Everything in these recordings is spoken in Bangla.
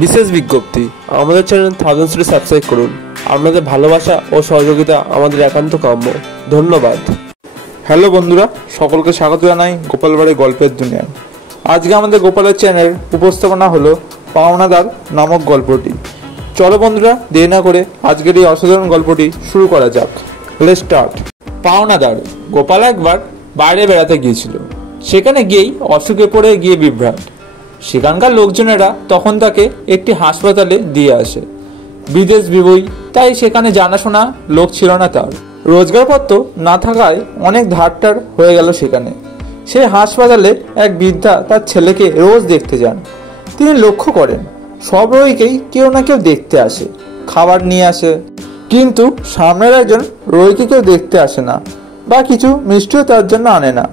বিশেষ বিজ্ঞপ্তি, আমাদের চ্যানেল থাউজেন্ডসে সাবস্ক্রাইব করুন। আপনাদের ভালোবাসা ও সহযোগিতা আমাদের একান্ত কাম্য। ধন্যবাদ। হ্যালো বন্ধুরা, সকলকে স্বাগত জানাই গোপাল বাড়ির গল্পের দুনিয়ায়। আজকে আমাদের গোপালের চ্যানেল উপস্থাপনা হলো পাওনাদার নামক গল্পটি। চলো বন্ধুরা, দেরি না করে আজকের এই অসাধারণ গল্পটি শুরু করা যাক। Let's start. পাওনাদার। গোপাল একবার বাইরে বেড়াতে গিয়েছিল। সেখানে গিয়েই অসুখে পড়ে গিয়ে বিভ্রাট। সেখানকার লোকজনেরা তখন তাকে একটি হাসপাতালে দিয়ে আসে। বিদেশ বিভূই, তাই সেখানে জানাশোনা লোক ছিল না তার। রোজগারপত্র না থাকায় অনেক ধারটার হয়ে গেল সেখানে। সেই হাসপাতালে এক বৃদ্ধা তার ছেলেকে রোজ দেখতে যান। তিনি লক্ষ্য করেন সব রোগীকেই কেউ না কেউ দেখতে আসে, খাবার নিয়ে আসে, কিন্তু সামনের একজন রোগীকে কেউ দেখতে আসে না বা কিছু মিষ্টিও তার জন্য আনে না।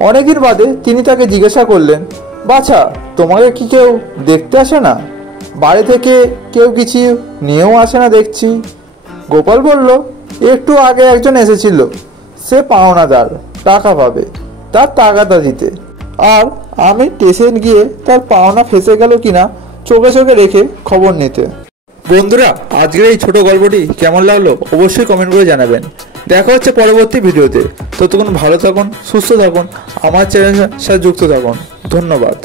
অনেকদিন বাদে তিনি তাকে জিজ্ঞাসা করলেন, বাছা, তোমাকে কি কেউ দেখতে আসে না? বাড়ি থেকে কেউ কিছু নিয়েও আসে না দেখছি। গোপাল বলল, একটু আগে একজন এসেছিল, সে পাওনাদার, টাকা পাবে, তার টাকাটা দিতে। আর আমি স্টেশন গিয়ে তার পাওনা ফেসে গেল কিনা চোখে চোখে রেখে খবর নিতে। বন্ধুরা, আজকের এই ছোট গল্পটি কেমন লাগলো অবশ্যই কমেন্ট করে জানাবেন। দেখা হচ্ছে পরবর্তী ভিডিওতে। ততক্ষণ ভালো থাকুন, সুস্থ থাকুন, আমার চ্যানেলের সাথে যুক্ত থাকুন। ধন্যবাদ।